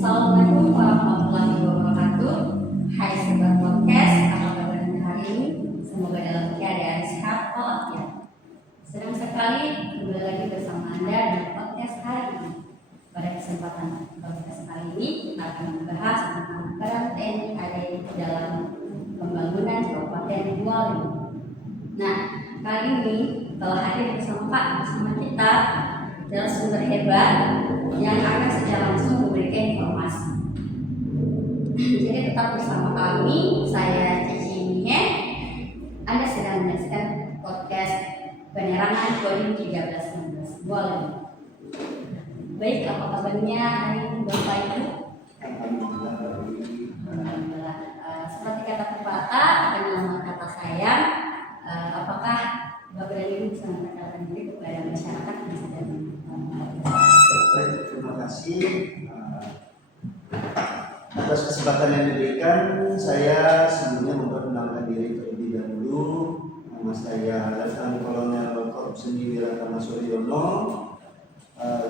Assalamualaikum warahmatullahi wabarakatuh. Hai sobat podcast, apa kabar hari ini? Semoga dalam keadaan sehat walafiat. Senang sekali kembali lagi bersama Anda di podcast hari ini. Pada kesempatan podcast kali ini kita akan membahas tentang peran TNI AD dalam pembangunan Kabupaten Bualim. Nah, kali ini telah hadir bersama kita narasumber hebat yang akan secara langsung memberikan informasi. Jadi tetap bersama kami, saya Cici Mie. Anda sedang menyaksikan podcast penerangan Kodim 1316 Bualim. Baik, apa kabarnya hari ini Bapak Ibu? Alhamdulillah. Seperti kata pepatah, dengan kata sayang, apakah Bapak dan Ibu bisa memperkenalkan diri kepada masyarakat yang sedang menonton? Baik, terima kasih atas kesempatan yang diberikan. Saya sebelumnya memperkenalkan diri terlebih dahulu. Nama saya Letnan Kolonel Korps Seni Wiratama Suryono,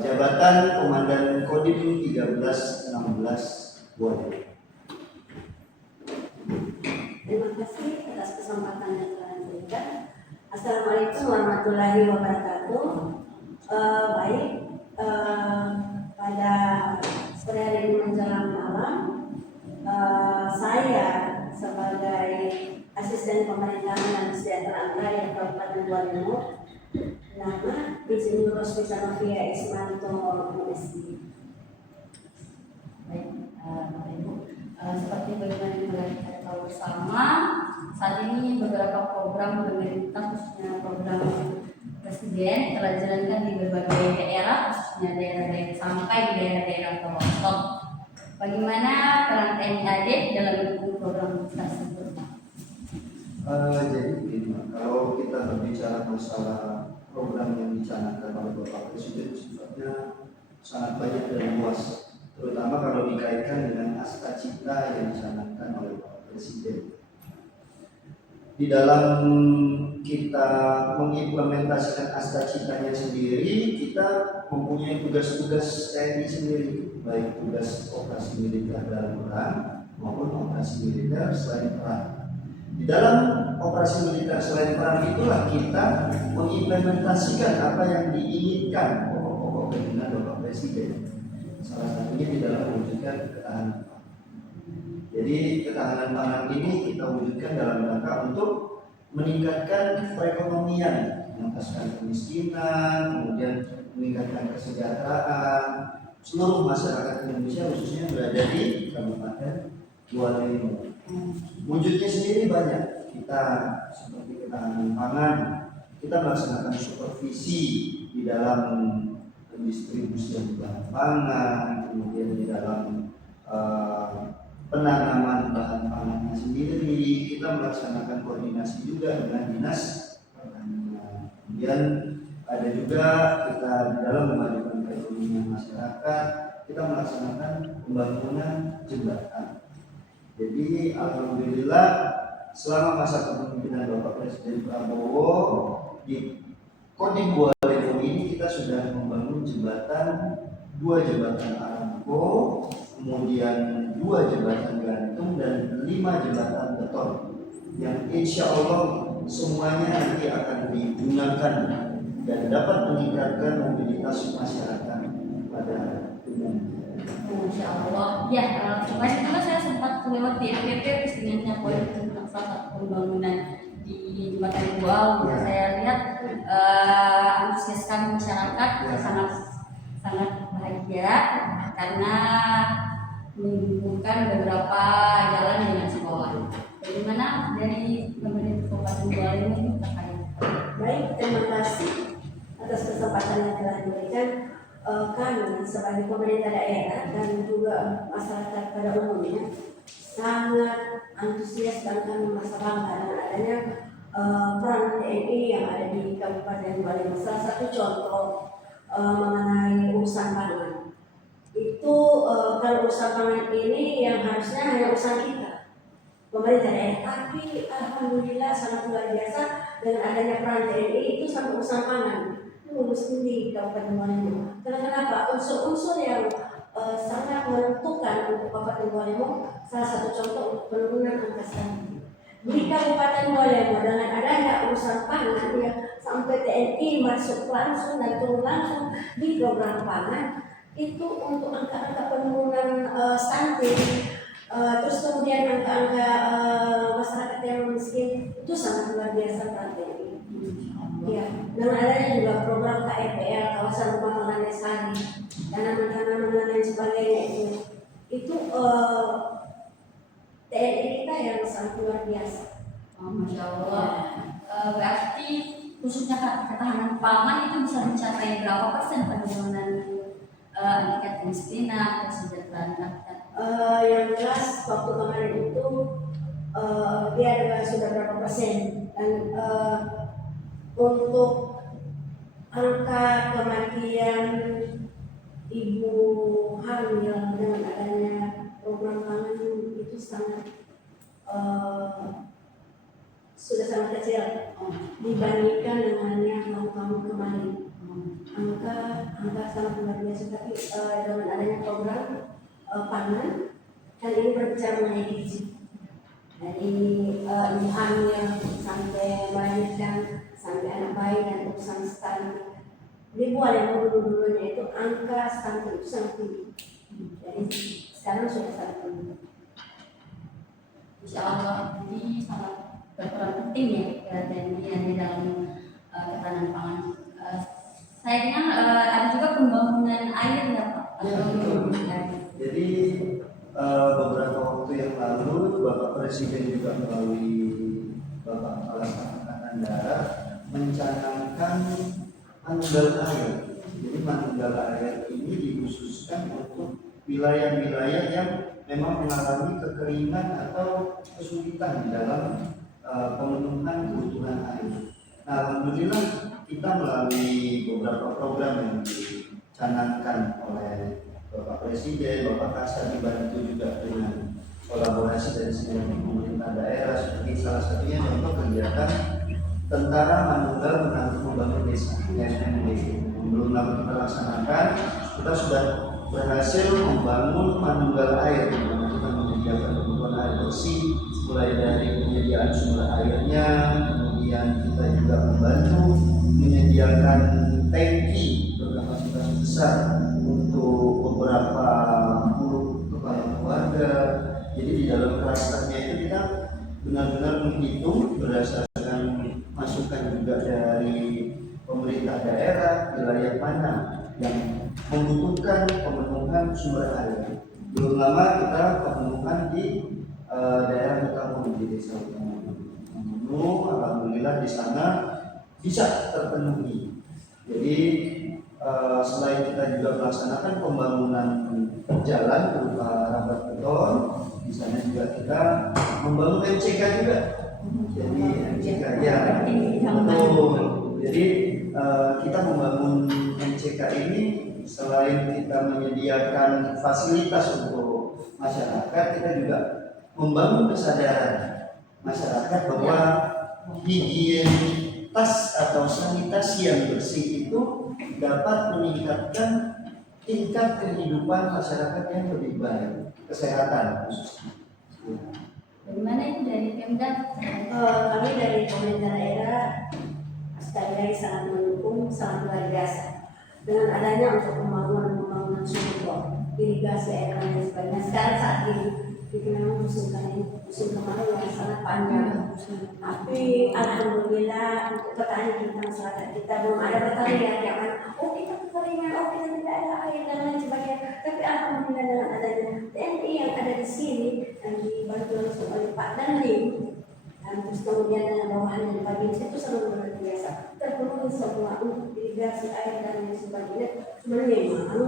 jabatan Komandan Kodim 1316 Bualim. Terima kasih atas kesempatan yang telah diberikan. Assalamualaikum warahmatullahi wabarakatuh. Pada sore hari ini menjelang malam, saya sebagai asisten pemerintahan dan kesejahteraan rakyat Kabupaten Bualim, nama Insinyur Rosmisa Novia Ismanto MSI. Baik, Bapak Ibu, seperti bagaimana yang kita tahu bersama, saat ini beberapa program pemerintah, khususnya program Presiden, telah dijalankan di berbagai daerah, khususnya daerah-daerah sampai di daerah-daerah pelosok. Bagaimana peran TNI AD dalam mendukung program tersebut? Jadi kalau kita berbicara masalah program yang dicanangkan oleh Bapak Presiden, sifatnya sangat banyak dan luas, terutama kalau dikaitkan dengan Astacita yang dicanangkan oleh Bapak Presiden. Di dalam kita mengimplementasikan Astacitanya sendiri, kita mempunyai tugas-tugas TNI sendiri, baik tugas operasi militer dalam perang maupun operasi militer selain perang. Di dalam operasi militer selain perang itulah kita mengimplementasikan apa yang diinginkan pokok-pokok pimpinan Bapak Presiden. Salah satunya di dalam mewujudkan ketahanan. Jadi ketahanan pangan ini kita wujudkan dalam rangka untuk meningkatkan perekonomian, mengentaskan kemiskinan, kemudian meningkatkan kesejahteraan seluruh masyarakat Indonesia, khususnya berada di Kabupaten Bualim. Wujudnya sendiri banyak. Kita seperti ketahanan pangan, kita melaksanakan supervisi di dalam pendistribusian bahan pangan, kemudian di dalam penanaman bahan pangannya sendiri, kita melaksanakan koordinasi juga dengan dinas pertanian. Kemudian ada juga kita di dalam memajukan perekonomian masyarakat, kita melaksanakan pembangunan jembatan. Jadi alhamdulillah selama masa kepemimpinan Bapak Presiden Prabowo di Kodim Bualim ini kita sudah membangun jembatan, 2 jembatan Aramco, kemudian 2 jembatan gantung dan 5 jembatan beton yang insya Allah semuanya nanti akan digunakan dan dapat meningkatkan mobilitas masyarakat pada umumnya. Insya Allah. Ya, kemarin juga saya sempat lewat di FPP postingannya tentang salah satu pembangunan di Jembatan Bual. Ya. Saya lihat antusias sekali masyarakat, sangat bahagia karena menghubungkan beberapa jalan dengan sekolah. Bagaimana dari pemerintah Kabupaten Bualim ini terkait? Baik, terima kasih atas kesempatan yang telah diberikan. Kami sebagai pemerintah daerah dan juga masyarakat pada umumnya sangat antusias dan kami merasa bangga dengan adanya peran TNI yang ada di Kabupaten Bualim. Salah satu contoh mengenai urusan pangan itu, kalau urusan pangan ini yang harusnya hanya urusan kita pemerintah daerah, tapi alhamdulillah sangat luar biasa dengan adanya peran TNI itu sampai urusan pangan mesti di Kabupaten Bualim. Karena kenapa? Unsur-unsur yang sangat menentukan Kabupaten Bualemo salah satu contoh untuk penurunan angka stunting. Di Kabupaten Bualemo dengan adanya urusan pangan ya, sampai TNI masuk langsung dan turun langsung di program pangan itu untuk angka-angka penurunan stunting, terus kemudian angka-angka masyarakat yang miskin itu sangat luar biasa peran TNI. Ya, dengan adanya juga program KEPL kawasan rumah makan lestari, tanaman-tanaman dan lain sebagainya itu TNI kita yang sangat luar biasa. Masya Allah. Berarti khususnya ketahanan pangan itu bisa mencapai berapa persen penurunan tingkat kemiskinan, kesejahteraan rakyat? Yang jelas waktu kemarin itu dia adalah sudah berapa persen, dan untuk angka kematian ibu hamil dengan adanya program pangan itu sangat sudah sangat kecil dibandingkan dengan yang tahun kemarin. Angka sangat luar biasa, tapi dengan adanya program pangan kan ini berbicara mengenai gizi dari ibu hamil sampai melahirkan sampai anak bayi dan urusan stunting. Di Bualemo dulu-dulunya itu angka stunting itu sangat tinggi, jadi sekarang sudah sangat tinggi. Insya Allah ini sangat berperan penting ya dan di dalam ketahanan pangan. Saya dengar ada juga pembangunan air ya Pak. Ya, betul. Jadi beberapa waktu yang lalu Bapak Presiden juga melalui Bapak Kepala Staf Angkatan Darat mencanangkan manunggal air. Jadi manunggal air ini dikhususkan untuk wilayah-wilayah yang memang mengalami kekeringan atau kesulitan di dalam pemenuhan kebutuhan air. Nah, alhamdulillah kita melalui beberapa program yang dicanangkan oleh Bapak Presiden, Bapak Kasat, dibantu juga dengan kolaborasi dari sinergi pemerintah daerah, seperti salah satunya contoh kegiatan Tentara Manunggal untuk Membangun Desa (TMMD). Belum lama kita laksanakan, kita sudah berhasil membangun manunggal air, di mana kita menyediakan kebutuhan air bersih, mulai dari penyediaan sumber airnya, kemudian kita juga membantu menyediakan tangki berkapasitas besar untuk beberapa puluh kepala keluarga. Jadi di dalam klasternya itu kita benar-benar menghitung berdasarkan masukan juga dari pemerintah daerah, wilayah mana yang membutuhkan pemenuhan sumber air. Belum lama kita pemenuhan di daerah Betamun di desa Betamun. Alhamdulillah di sana bisa terpenuhi. Jadi selain kita juga melaksanakan pembangunan jalan berupa rambat beton, di sana juga kita membangun MCK juga. Jadi MCK ya betul. Jadi kita membangun MCK ini selain kita menyediakan fasilitas untuk masyarakat, kita juga membangun kesadaran masyarakat bahwa higienitas atau sanitasi yang bersih itu dapat meningkatkan tingkat kehidupan masyarakat yang lebih baik, kesehatan khususnya. Bagaimana itu dari Pemda? Kami dari pemerintah daerah sekali lagi sangat mendukung, sangat luar biasa dengan adanya untuk pembangunan sumber bor, irigasi air dan sebagainya. Sekarang saat ini dikenal musim kemarau yang sangat panjang, tapi alhamdulillah untuk petani kita, masyarakat kita belum ada petani yang jangan kita kekeringan, kita tidak ada air dan lain sebagainya. Tapi alhamdulillah dengan adanya TNI yang ada di sini dan dibantu langsung oleh Pak Dandim, dan terus kemudian dengan bawahan dari Pak Dinas itu sangat luar biasa, terpenuhi semua untuk irigasi air dan lain sebagainya. Sebenarnya memang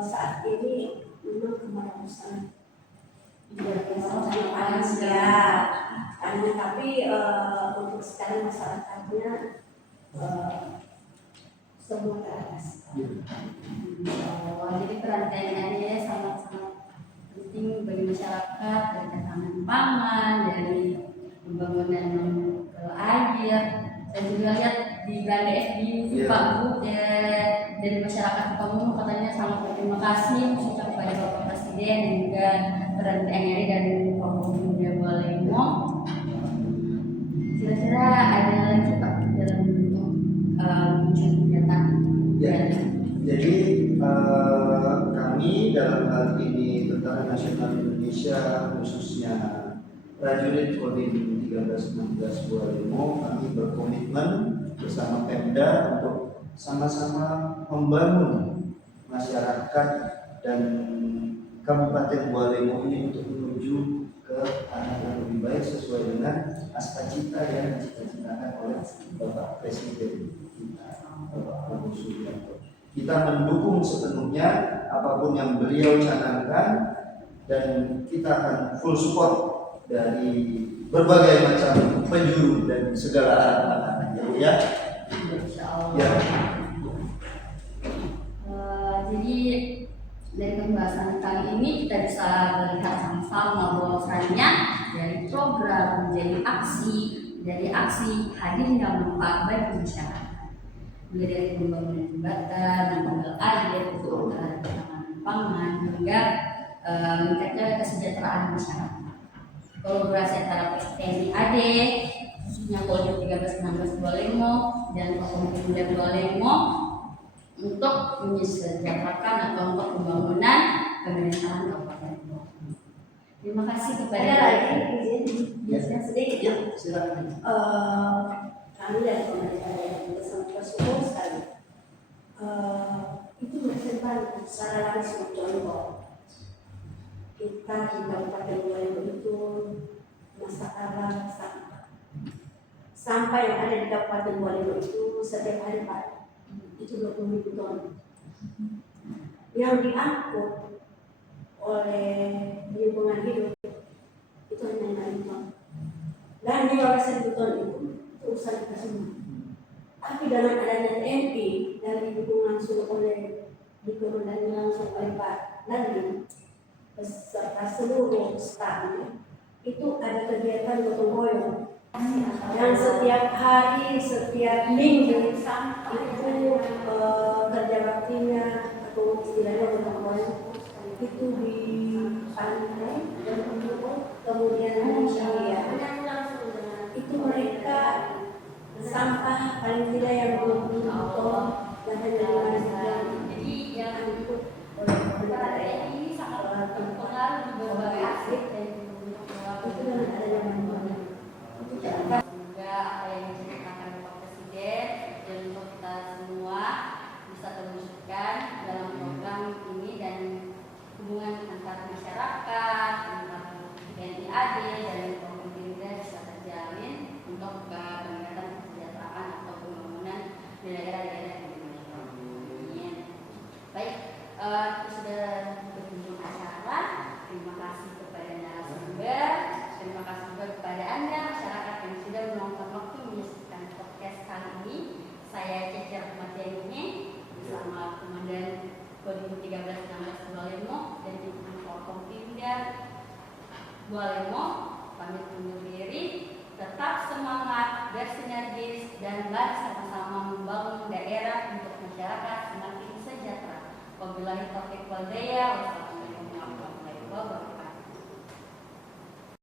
saat ini memang kemarau sangat sangat panas ya, karena tapi untuk sekarang masyarakatnya semua ke atas. Jadi peran TNI sangat-sangat penting bagi masyarakat, dari ketahanan pangan, dari pembangunan air. Saya juga lihat di Belanda FB Pak Bu dari masyarakat Kamu katanya sangat berterima kasih khususnya kepada Bapak Presiden dan juga peran TNI dan Pemuda Walemo. Kira-kira ada lagi Pak dalam bentuk wujud nyata? Ya, jadi kami dalam hal ini Tentara Nasional Indonesia khususnya prajurit Kodim 1316 Walemo, kami berkomitmen bersama Pemda untuk sama-sama membangun masyarakat dan Kabupaten Walemo ini untuk menuju ke arah yang lebih baik sesuai dengan cita yang dicita-citakan oleh Bapak Presiden kita, Bapak Prabowo Subianto. Kita mendukung sepenuhnya apapun yang beliau canangkan dan kita akan full support dari berbagai macam penjuru dan segala arah ya. Insyaallah. Ya. Jadi dari pembahasan kali ini kita bisa melihat sama-sama bahwasannya dari program menjadi aksi, dari aksi hadirnya manfaat bagi masyarakat. Mulai dari pembangunan jembatan, mengambil air, ketahanan pangan, hingga meningkatnya kesejahteraan masyarakat. Kolaborasi antara TNI AD, khususnya Kodim 1316 Walemo dan Pemuda Walemo untuk menyejahterakan atau untuk pembangunan pemerintahan Kabupaten Bogor. Terima kasih kepada Ada lagi izin sedikit ya. Silakan. Kami dari pemerintah daerah juga sangat bersyukur sekali. Itu berkembang secara langsung contoh. Kita di Kabupaten Walemo itu masalah sampah yang ada di Kabupaten Walemo itu setiap hari Pak itu 20.000 ton yang diangkut oleh lingkungan hidup itu hanya 6 ton dan 15.000 ton itu urusan kita semua. Tapi dengan adanya TNP dari dukungan langsung oleh dikementerian langsung oleh Pak Nadiem beserta seluruh stafnya itu ada kegiatan gotong royong yang setiap hari, setiap minggu itu kerja baktinya atau istilahnya gotong royong itu di pantai dan kemudian di Syariah itu mereka sampah paling tidak yang 20 ton dan hanya 5 jam. Jadi yang itu oleh pemerintah daerah ini sangat berpengaruh di berbagai aspek dan itu dengan adanya bantuan. semoga apa yang diceritakan Bapak Presiden dan untuk kita semua bisa terwujudkan dalam program ini dan hubungan antara masyarakat, antara TNI AD dan pemerintah bisa terjalin untuk peningkatan kesejahteraan atau pembangunan di daerah-daerah yang dimaksud. Baik, kita sudah berkunjung acara. Terima kasih kepada narasumber. Terima kasih juga kepada Anda masyarakat yang sudah meluangkan waktu menyaksikan podcast kali ini. Saya Cecer Matiani bersama Komandan Kodim 1316 Walemo dan tim Forkompimda Walemo pamit undur diri. Tetap semangat, bersinergis, dan mari sama-sama membangun daerah untuk masyarakat semakin sejahtera. Wabillahi taufiq wal hidayah. Wassalamualaikum warahmatullahi wabarakatuh.